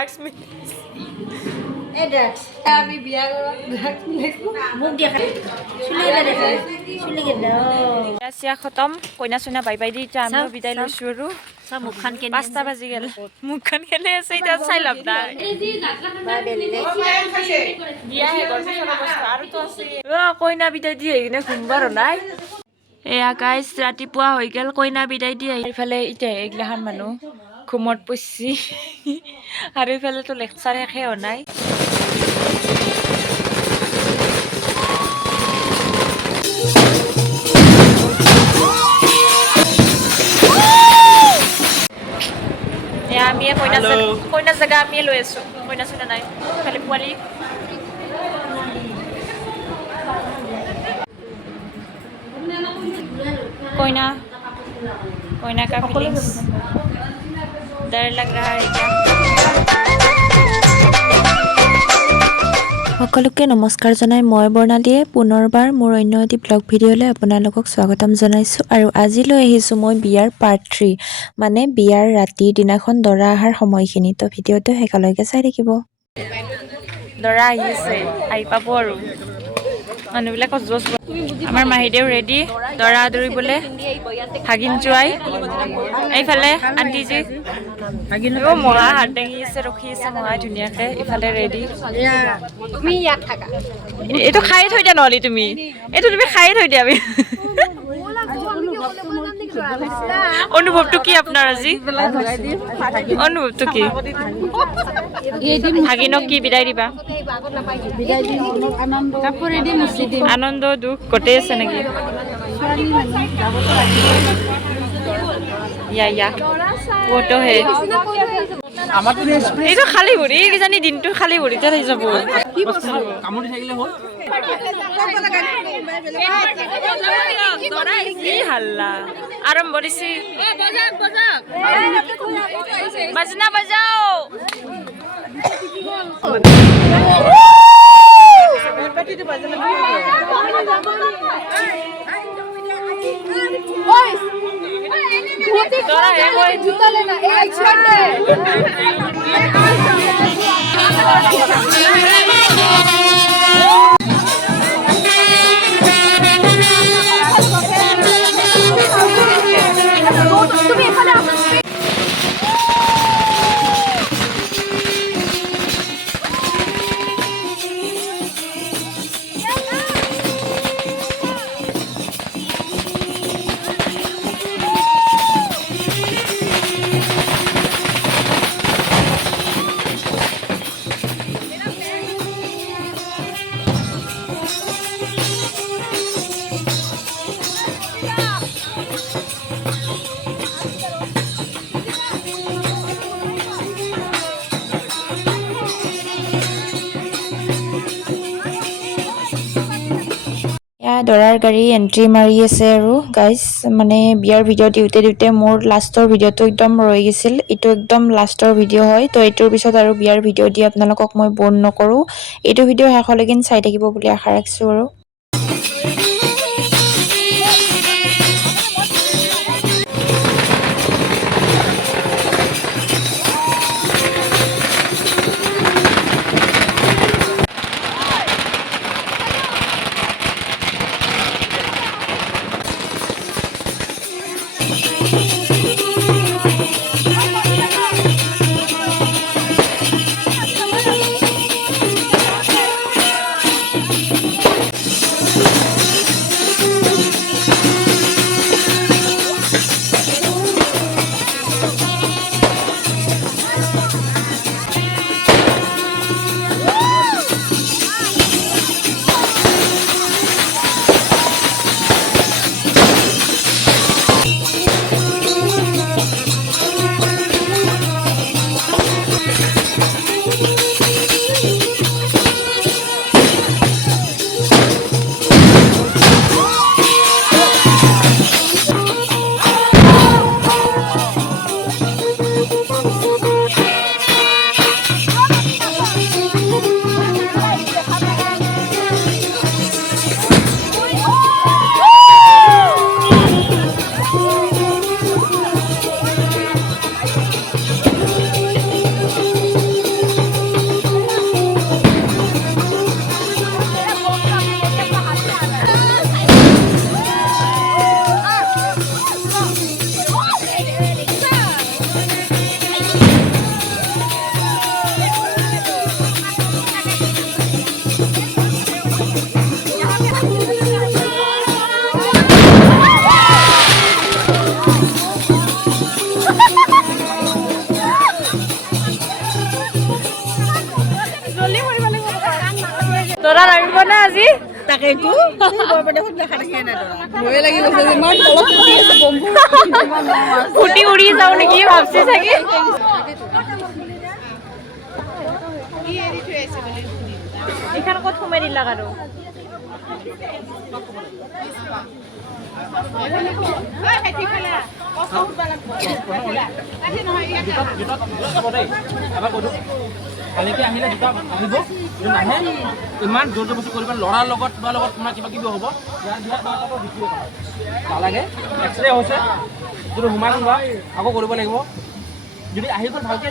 drugs মিলি এই drugs আমি বিয়া কৰা ড্ৰাগছ মিলাইছো মোক দেখাই চুলি গেলে চিয়া খতম কইনা চইনা বাই বাই দি এতিয়া আমিও বিদায় লৈছো আৰু মুখখন কেনে 5টা বাজি গেল মুখখন কেনে আছে এতিয়া চাই লাভ নাই বিয়াহে গৰম অৱস্থা আৰু তো আছে কইনা বিদায় দি আহি কিনে ঘুমবাৰ নাই এয়া গাইছ ৰাতিপুৱা হৈ গেল কইনা বিদায় দি আহি ইফালে এতিয়া এইগিলাখান মানুহ ঘুমত পচি আৰু ইফালেতো লেকচাৰ শেষে হোৱা নাই আমি কইনা জায়গা আমি লৈ আছো কইনা চইনা নাই খালি পোৱালি कोयना कोयना का फीलिंग्स डर लग रहा है क्या সকলোকে নমস্কাৰ জনাই মই বৰ্ণালীয়ে পুনৰবাৰ মোৰ অন্য এটি ব্লগ ভিডিঅ'লৈ আপোনালোকক স্বাগতম জনাইছোঁ আৰু আজি লৈ আহিছোঁ মই বিয়াৰ পাৰ্ট 3 মানে বিয়াৰ ৰাতিৰ দিনাখন দৰা আহাৰ সময়খিনি তো ভিডিঅ'টো শেষলৈকে চাই থাকিব দৰা আহিছে আহি পাব আৰু মানুহবিলাকৰ জোচ আমাৰ মাহিদেউ ৰেডি দৰা আদৰিবলৈ ভাগিন জোৱাই এইফালে আণ্টিজি মহা হাত দাঙি আছে ৰখি আছে মহা ধুনীয়াকৈ ইফালে ৰেডি তুমি ইয়াত থাকা এইটো খাই থৈ দিয়া নহ'লে তুমি এইটো তুমি খাই থৈ দিয়া আমি অনুভৱটো কি আপোনাৰ আজি অনুভৱটো কি ভাগিনক কি বিদায় দিবা আনন্দ দুখ গোটেই আছে নেকি ইয়া ফটো হে এইটো খালী ভৰি কিজানি দিনটো খালী ভৰিতে থাকি যাব কি হাল্লা আৰম্ভ দিছি বাজনা বাজাও जूता लेना एक शर्ट দৰাৰ গাড়ী এন্ট্ৰি মাৰি আছে আৰু গাইজ মানে বিয়াৰ ভিডিঅ' দিওঁতে মোৰ লাষ্টৰ ভিডিঅ'টো একদম ৰৈ গৈছিল এইটো একদম লাষ্টৰ ভিডিঅ' হয় তো এইটোৰ পিছত আৰু বিয়াৰ ভিডিঅ' দি আপোনালোকক মই বোৰ নকৰোঁ এইটো ভিডিঅ' শেষলৈকে চাই থাকিব বুলি আশা ৰাখিছোঁ আৰু আজি তাকেইতো বৰপেটাখন দেখা দেখি নাই দৰা ভয়ে লাগি গৈছে যে ইমান তলত ফুটি আছে বম্বু ফুটি উৰি যাওঁ নেকি ভাবছি চাগে এইখান ক'ত সোমাই দিলাক আৰু কালিকে আহিলে দুটা আহিব নাহে ইমান জোৰ জবৰদস্তি কৰিব ল'ৰাৰ লগত তোমাৰ লগত তোমাৰ কিবা কিবি হ'ব নালাগে এক্সৰে হৈছে যদি সোমাই লোৱা আকৌ কৰিব লাগিব যদি আহি গ'ল ভালকৈ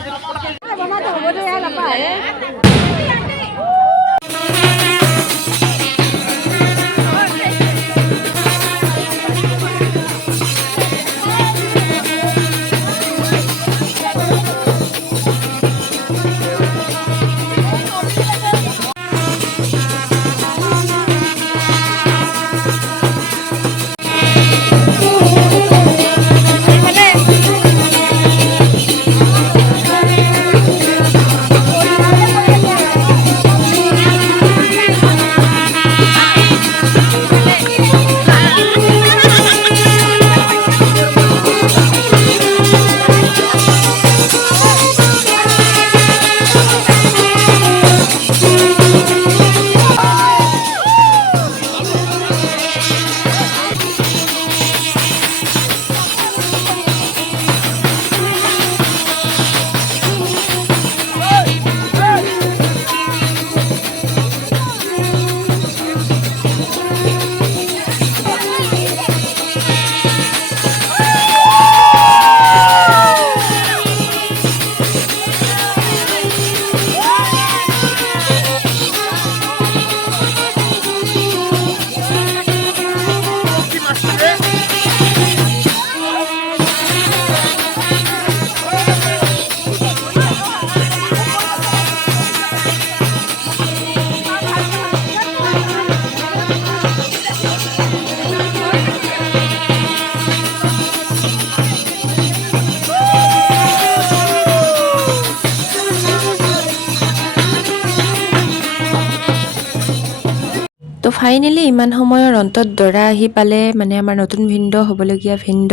তো ফাইনেলি ইমান সময়ৰ অন্তত দৰা আহি পালে মানে আমাৰ নতুন ভিন্দ হ'বলগীয়া ভিন্দ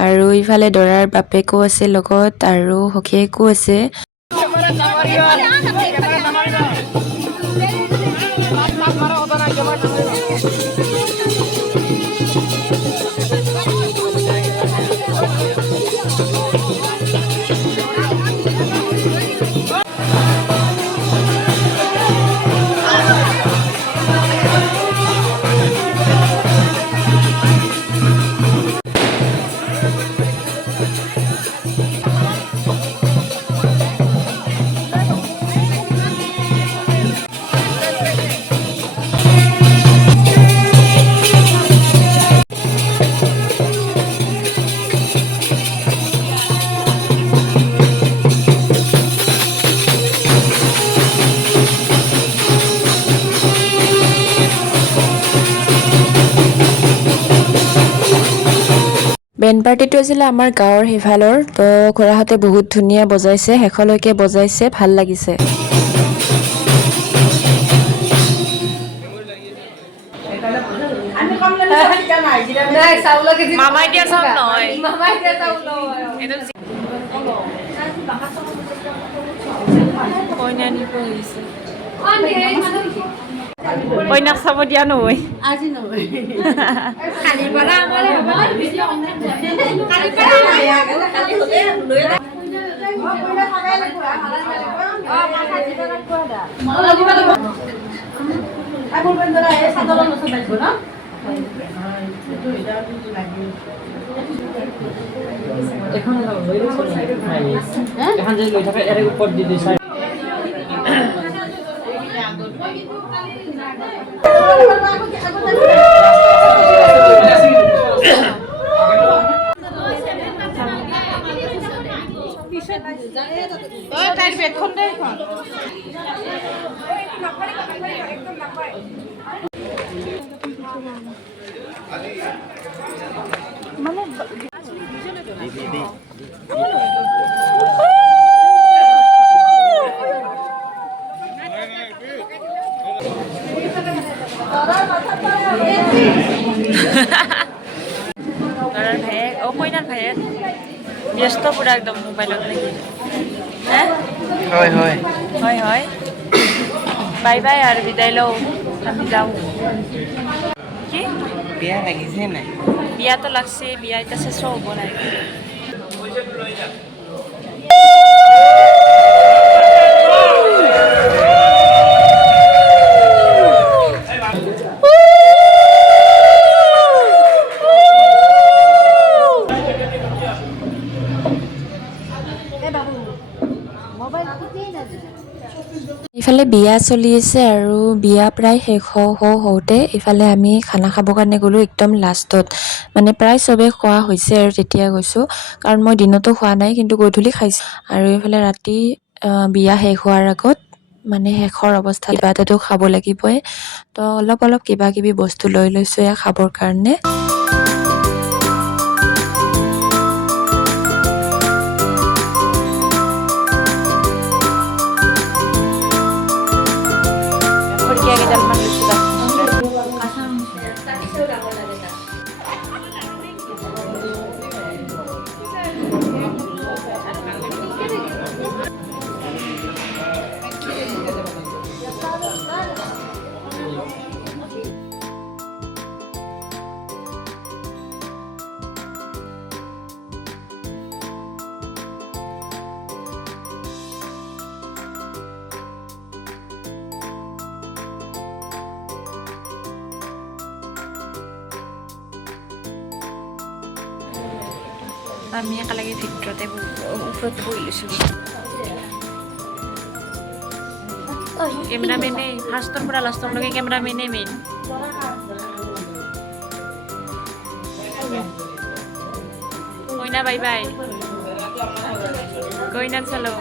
আৰু ইফালে দৰাৰ বাপেকো আছে লগত আৰু সখীয়েকো আছে বেণ্ড পাৰ্টিটো আছিলে আমাৰ গাঁৱৰ সিফালৰ তো খুৰাহঁতে বহুত ধুনীয়া বজাইছে শেষলৈকে বজাইছে ভাল লাগিছে নাই চাউল কেজি মামাই দিয়া চাউল নহয় মামাই দিয়া চাউল নহয় এইটো কইনা নিব আহিছে কইনাক চাব দিয়া নহয় আজি নহয় কালিৰ পৰা আমাৰ কালিৰ পৰা কালি হ'লে লৈ এখন যদি লৈ থাকে ইয়াৰে ওপৰত দি দিছে তাইৰ বেডখন দে এখন পুৰা একদম মোবাইলত নেকি হে হয় হয় হয় হয় বাই বাই আৰু বিদায় লওঁ আমি যাওঁ কি বিয়া লাগিছে নাই বিয়াতো লাগছে বিয়া এতিয়া চেচ হ'ব নাই ইফালে বিয়া চলি আছে আৰু বিয়া প্ৰায় শেষ হওঁতে ইফালে আমি খানা খাবৰ কাৰণে গ'লো একদম লাষ্টত মানে প্ৰায় চবেই খোৱা হৈছে আৰু তেতিয়া গৈছোঁ কাৰণ মই দিনতো খোৱা নাই কিন্তু গধূলি খাইছোঁ আৰু ইফালে ৰাতি বিয়া শেষ হোৱাৰ আগত মানে শেষৰ অৱস্থাত কিবা এটাতো খাব লাগিবই তো অলপ কিবা কিবি বস্তু লৈ লৈছোঁ এয়া খাবৰ কাৰণে খৰিয়া কেইডালমান লৈছোঁ আমি একেলগে ভিতৰতে ওপৰত বহি লৈছোঁ কেমেৰামেনে ফাৰ্ষ্টৰ পৰা লাষ্টলৈকে কেমেৰামেনে মেইন কইনা বাই বাই কইনাক চালো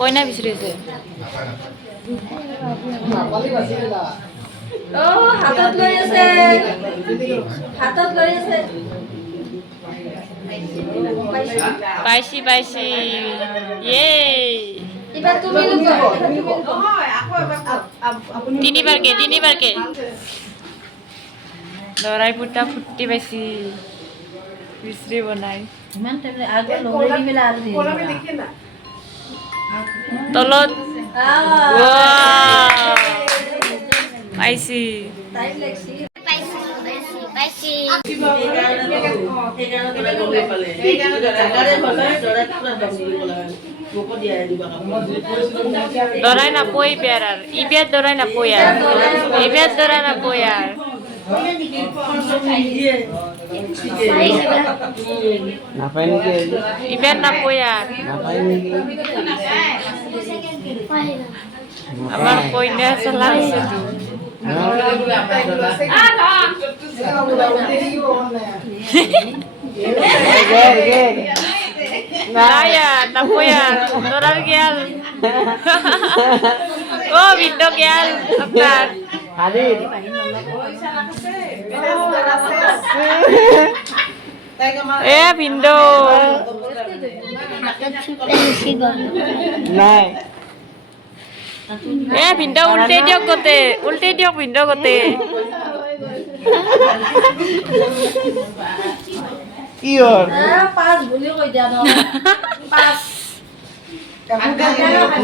কইনা বিচাৰিছে হাতত লৈ আছে পাইছি ইয়ে এবাৰ তুমি তিনিবাৰকে লৰাই পুতা ফুটি পাইছি মিশ্ৰি বনাই ইমান টাইম আগে লগে দি মেলা আৰু দি তলত পাইছি টাইম লাগছি দৰাই নাপই বিয়াৰ আৰু ইবিয়াৰ দৰাই নাপই আৰু ইবিয়াৰ দৰাই নাপই আৰু ইবিয়াৰ নাপই আৰু আমাৰ কইনা চলা হৈছে নাপয়া দরার গেল ও বিদ্য গেল আপনার এ ভিন্দ নাই এ ভিন্দ উল্টে দিয়ক ভিন্দ গতে কি হল পাঁচ বুলি কৈ দিয়া ন পাঁচ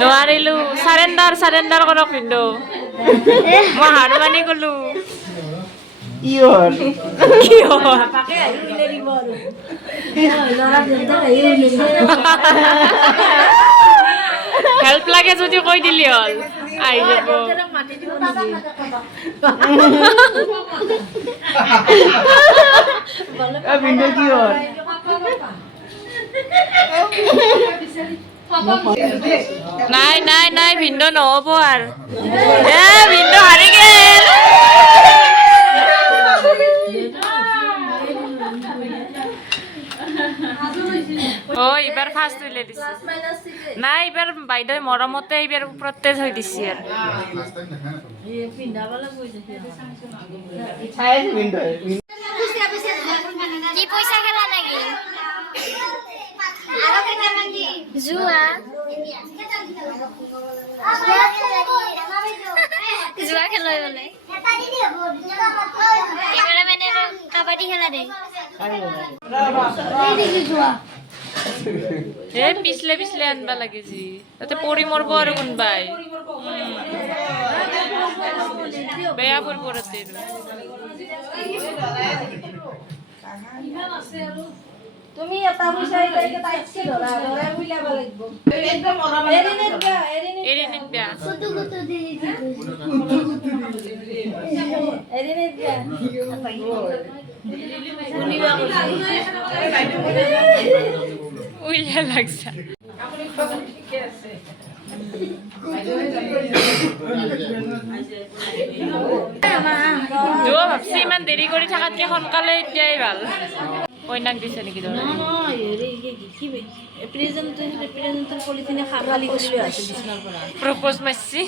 নোৱাৰিলো চাৰেণ্ডাৰ কৰক ভিন্দ মই হাৰ মানি গলো কি হল পাকে আহি দিলে দিব আৰু লৰা দেউতা আহি দিলে হেল্প লাগে যদি কৈ দিলি হল আহি যাব মাটি দিব ভিন্দ কি হল নাই ভিন্দ নহ'ব আৰু এ ভিন্দ হাৰি গেল এইবাৰ ফাৰ্ষ্ট উলিয়াই দিছে নাই এইবাৰ বাইদেউ মৰমতে এইবাৰ ওপৰতে থৈ দিছে আৰু কি পইচা খেলা নাকি আৰু কেইটামান দি যোৱা যোৱা খেললৈ গ'লে এবাৰে মানে কাবাডী খেলা দে এ পিছলে পিছলে আনবা লাগে যি তাতে পৰি মৰব আৰু কোনবাই বেয়া পৰি পৰতে তুমি এটা পইচা এটাকে টাইটকে ধৰা ধৰা মিলাব লাগিব একদম এৰি নিদিয়া কুতু কুতু দি এৰি নিদিয়া শুনিবা উইলা লাগছা যোৱা ভাবছি ইমান দেৰি কৰি থাকাতকে সোনকালে এতিয়াই ভাল কইনাক দিছে নেকি ধৰ প্ৰপ'জ মাৰছি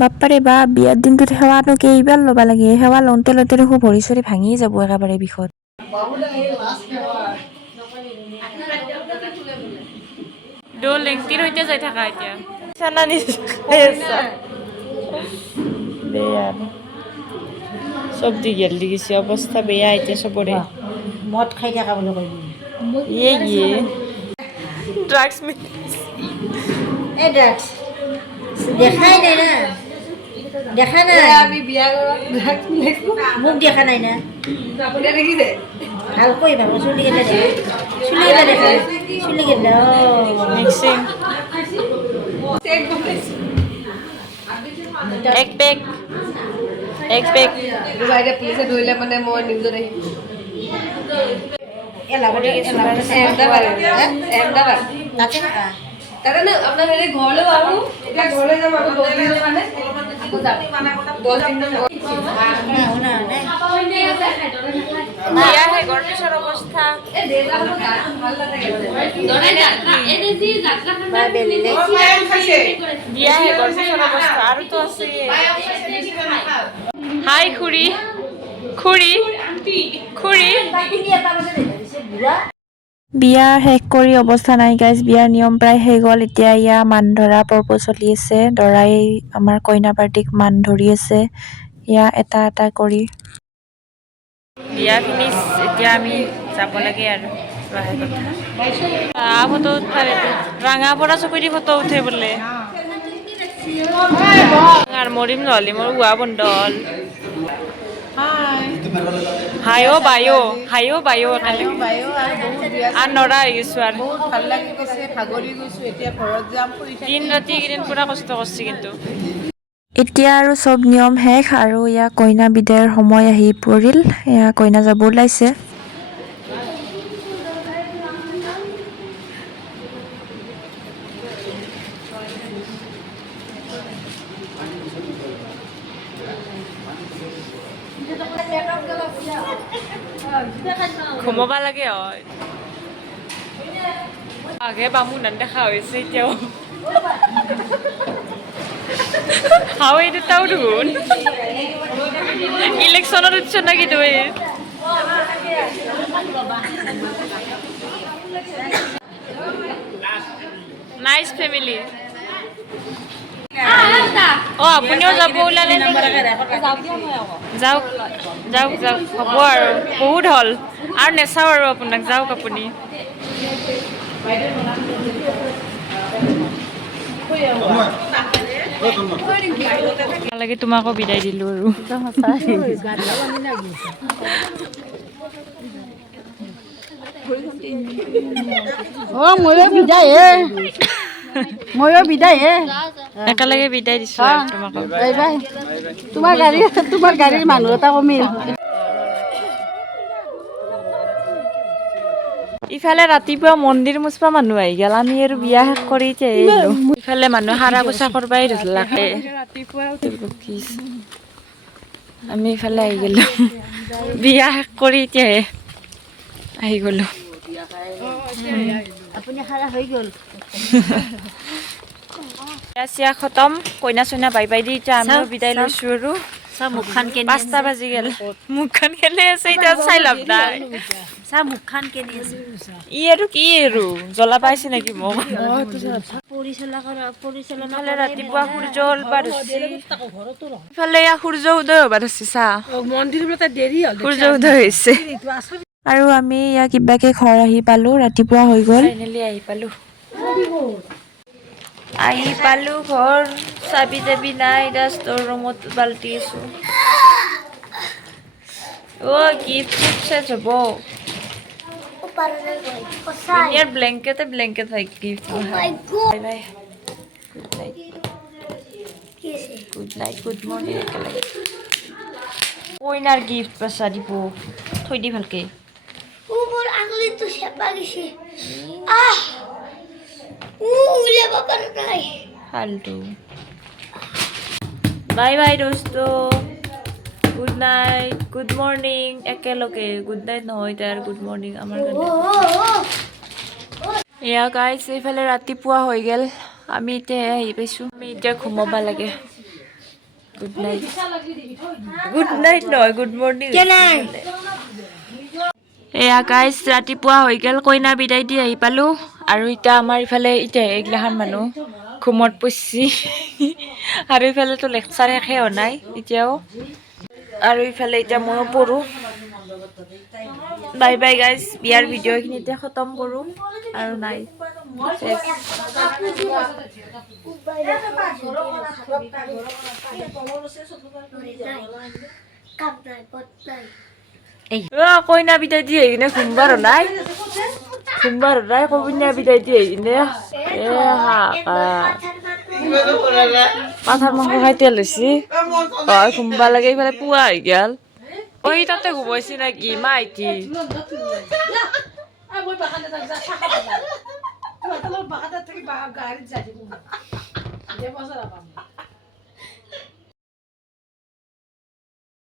বাপ্পাৰে বা বিয়াৰ দিনটোত সেৱানো কেইবাৰ ল'বা লাগে সেৱা লওঁতে লওঁতে দেখোন ভৰি চৰি ভাঙিয়ে যাব একেবাৰে বিষত দৌল লেংটিৰ সৈতে যাই থাকা এতিয়া চানা বেয়া চব দি গেল দি গৈছে অৱস্থা বেয়া এতিয়া চবৰে মদ খাই থাকা বুলি কৈ ইয়ে ড্ৰাগছ এই ড্ৰাগছ দেখাই নাই না দেখা নাই আমি বিয়া কৰা ড্ৰাগছ মিলাইছো মোক দেখা নাই না আপুনি দেখিছে ভালকৈ ভাবো চুলি কেইটা দেখা চুলি কেইটা মিক্সিং চেক বনাইছো এক পেক বাইরে পুলিশে ধরলে মানে মই নিউজত আহিম এহমদাবাদ তাতে থাকা তাতে না আপনার হেৰি ঘৰলৈও আহো এতিয়া ঘৰলৈ যাম আকৌ 10 দিনৰ মানে আকৌ যাম 10 দিন শুনা নাই বিয়াহে ঘৰ পিছৰ অৱস্থা বিয়াহে ঘৰ পিছৰ অৱস্থা আৰুতো আছে হাই খুৰী খুৰী খুৰী বিয়া শেষ কৰি অৱস্থা নাই গাইজ বিয়াৰ নিয়ম প্ৰায় শেষ হ'ল এতিয়া ইয়া মান ধৰা পৰ্ব চলি আছে দৰাই আমাৰ কইনা পাৰ্টিক মান ধৰি আছে ইয়া এটা এটা কৰি বিয়া ফিনিছ এতিয়া আমি যাব লাগে আৰু ফটো উঠালে ৰাঙা পৰা চকু দি ফটো উঠে বোলে আৰু মৰিম নহ'লে মোৰ উহা বন্ধ হ'ল হাইও বায়ো একেলগে আৰু নৰা হৈ গৈছো আৰু ভাল লাগি গৈছে ভাগৰি গৈছো এতিয়া ঘৰত যাম ফুৰি দিন ৰাতি এইকেইদিন পুৰা কষ্ট কৰিছে কিন্তু এতিয়া আৰু চব নিয়ম শেষ আৰু ইয়া কইনা বিদায়ৰ সময় আহি পৰিল এয়া কইনা যাব ওলাইছে ঘুমাব লাগে হয় আগে বামুণ দেখা হৈছে এতিয়াও হাও এই দুটাও দেখোন ইলেকশ্যনত উঠছ নেকি তুমি নাইচ ফেমিলি অ আপুনিও যাব ওলালে যাওক যাওক যাওক হ'ব আৰু বহুত হ'ল আৰু নেচাওঁ আৰু আপোনাক যাওক আপুনি লাগে তোমাকো বিদায় দিলোঁ আৰু ময়ো বিদায় একেলগে বিদায় দিছোঁ আৰু তোমাকো তোমাৰ গাড়ীৰ মানুহ এটা কমিল ইফালে ৰাতিপুৱা মন্দিৰ মুচপা মানুহ আহি গেল আমি আৰু বিয়া শেষ কৰি এতিয়া আহিলোঁ ইফালে মানুহ সাৰা পোছা কৰবাই লাগে আমি ইফালে আহি গ'লোঁ বিয়া শেষ কৰি এতিয়াহে আহি গ'লোঁ আপুনি খাৰা হৈ গ'ল বিয়া চিয়া খতম কইনা চইনা বাই বাই দি এতিয়া আমিও বিদায় লৈছোঁ আৰু চা মুখখান কেনে 5টা বাজি গেল মুখখন কেনে আছে এতিয়া চাই লাভ নাই চা মুখখান কেনে আছে ই আৰু কি আৰু জ্বলা পাইছে নেকি মোক পৰিচালনা ইফালে ৰাতিপুৱা সূৰ্য ওলবা ধৰিছে ইফালে সূৰ্য উদয় হবা ধৰিছে চা সূৰ্য উদয় হৈছে আৰু আমি ইয়াত কিবাকে ঘৰ আহি পালো ৰাতিপুৱা হৈ গ'ল ফাইনেলি আহি পালো ঘৰ চাবি যাবি নাই এতিয়া ষ্ট'ৰ ৰুমত বাল্টি আছো গিফ্ট চেঞ্জ হ'ব ইয়াৰ ব্লেংকেট হয় gift bye bye good night good morning একেলগে কইনাৰ গিফ্ট পাছা দিব থৈ দি ভালকে ওপৰ আগলিটো সেপা গেছে উলিয়াব পৰা নাই ফালতু বাই বাই দোস্ত গুড নাইট গুড মৰ্ণিং একেলগে গুড নাইট নহয় তাৰ গুড মৰ্ণিং আমাৰ কাৰণে এয়া গাইছ এইফালে ৰাতিপুৱা হৈ গ'ল আমি এতিয়া আহি পাইছোঁ আমি এতিয়া ঘুমাব লাগে গুড নাইট নহয় গুড মৰ্ণিং এয়া গাইছ ৰাতিপুৱা হৈ গ'ল কইনা বিদায় দি আহি পালোঁ আৰু এতিয়া আমাৰ ইফালে এতিয়া এইগিলাখান মানুহ ঘুমত পচি আৰু ইফালেতো লেকচাৰ শেষে হোৱা নাই এতিয়াও আৰু ইফালে এতিয়া ময়ো পঢ়োঁ বাই বাই গাইজ বিয়াৰ ভিডিঅ'খিনি এতিয়া খতম কৰোঁ আৰু নাই কইনা বিদায় দি আহি কিনে ঘুমবাৰ নাই কইনা বিদায় দি আহি কিনে মাথাৰ মাংস খাই তেল হৈছি ঘুমবা লাগে ইফালে পুৱা হৈ গ'ল তাতে ঘুমাইছি নাকি মা আইটি